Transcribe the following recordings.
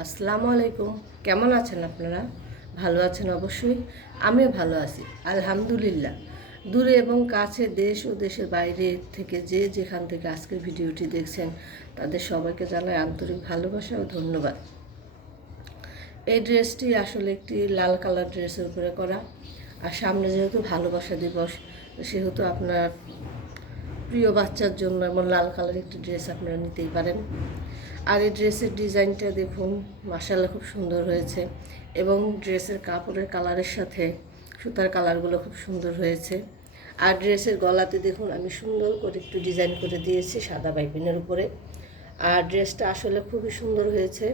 আসসালামু আলাইকুম। কেমন আছেন আপনারা? ভালো আছেন অবশ্যই। আমিও ভালো আছি আলহামদুলিল্লাহ। দূরে এবং কাছে, দেশ ও দেশের বাইরে থেকে যে যেখান থেকে আজকের ভিডিওটি দেখছেন তাদের সবাইকে জানাই আন্তরিক ভালোবাসা ও ধন্যবাদ। এই ড্রেসটি আসলে একটি লাল কালার ড্রেসের উপরে করা। আর সামনে যেহেতু ভালোবাসা দিবস, সেহেতু আপনার প্রিয় বাচ্চার জন্য এমন লাল কালার একটি ড্রেস আপনারা নিতেই পারেন। আর এই ড্রেসের ডিজাইনটা দেখুন, মাশাআল্লাহ খুব সুন্দর হয়েছে। এবং ড্রেসের কাপড়ের কালারের সাথে সুতার কালারগুলো খুব সুন্দর হয়েছে। আর ড্রেসের গলাতে দেখুন আমি সুন্দর করে একটু ডিজাইন করে দিয়েছি সাদা পাইপিনের উপরে। আর ড্রেসটা আসলে খুবই সুন্দর হয়েছে।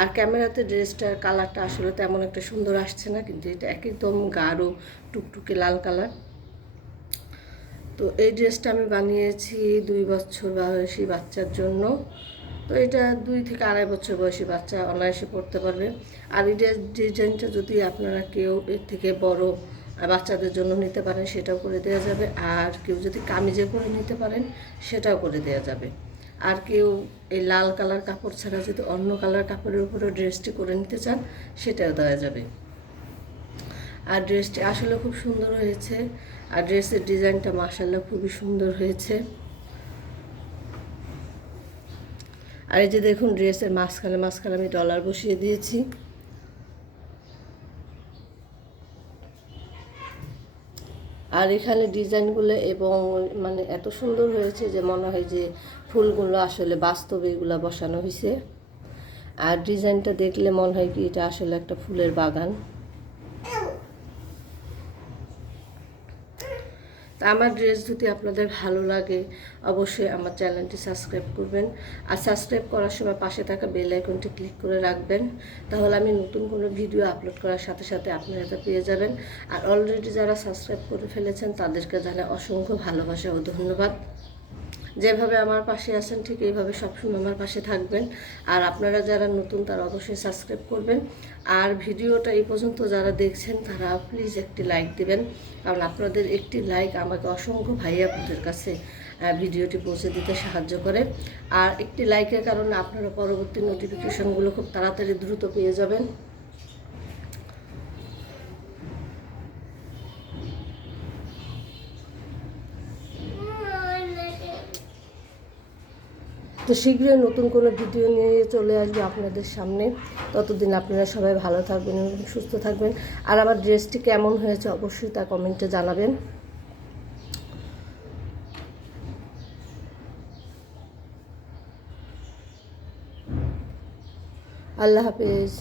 আর ক্যামেরাতে ড্রেসটার কালারটা আসলে তেমন একটা সুন্দর আসছে না, কিন্তু এটা একদম গাঢ় টুকটুকে লাল কালার। তো এই ড্রেসটা আমি বানিয়েছি 2 বছর বয়সী বাচ্চার জন্য। তো এটা 2 থেকে 2.5 বছর বয়সী বাচ্চা অনায়াসে পড়তে পারবে। আর এই ডিজাইনটা যদি আপনারা কেউ এর থেকে বড় বাচ্চাদের জন্য নিতে পারেন সেটাও করে দেওয়া যাবে। আর কেউ যদি কামিজে করে নিতে পারেন সেটাও করে দেওয়া যাবে। আর কেউ এই লাল কালার কাপড় ছাড়া যদি অন্য কালার কাপড়ের উপরেও ড্রেসটি করে নিতে চান সেটাও দেওয়া যাবে। আর ড্রেসটি আসলে খুব সুন্দর হয়েছে। আর ড্রেসের ডিজাইনটা মাশাআল্লাহ খুবই সুন্দর হয়েছে। আর এই যে দেখুন ড্রেসের মাঝখানে মাঝখানে আমি ডলার বসিয়ে দিয়েছি। আর এখানে ডিজাইনগুলো এবং মানে এত সুন্দর হয়েছে যে মনে হয় যে ফুলগুলো আসলে বাস্তবে এগুলো বসানো হয়েছে। আর ডিজাইনটা দেখলে মনে হয় কি এটা আসলে একটা ফুলের বাগান। তা আমার ড্রেস যদি আপনাদের ভালো লাগে অবশ্যই আমার চ্যানেলটি সাবস্ক্রাইব করবেন। আর সাবস্ক্রাইব করার সময় পাশে থাকা বেল আইকনটি ক্লিক করে রাখবেন, তাহলে আমি নতুন কোনো ভিডিও আপলোড করার সাথে সাথে আপনারা এটা পেয়ে যাবেন। আর অলরেডি যারা সাবস্ক্রাইব করে ফেলেছেন তাদেরকে জানাই অসংখ্য ভালোবাসা ও ধন্যবাদ। যেভাবে আমার পাশে আছেন ঠিক এইভাবে সবসময় আমার পাশে থাকবেন। আর আপনারা যারা নতুন তারা অবশ্যই সাবস্ক্রাইব করবেন। আর ভিডিওটা এই পর্যন্ত যারা দেখছেন তারা প্লিজ একটি লাইক দিবেন, কারণ আপনাদের একটি লাইক আমাকে অসংখ্য ভাইয়াদের কাছে ভিডিওটি পৌঁছে দিতে সাহায্য করে। আর একটি লাইকের কারণে আপনারা পরবর্তী নোটিফিকেশনগুলো খুব তাড়াতাড়ি দ্রুত পেয়ে যাবেন। তো শীঘ্রই নতুন কোনো ভিডিও নিয়ে চলে আসবে আপনাদের সামনে। ততদিন আপনারা সবাই ভালো থাকবেন এবং সুস্থ থাকবেন। আর আমার ড্রেসটি কেমন হয়েছে অবশ্যই তা কমেন্টে জানাবেন। আল্লাহ হাফেজ।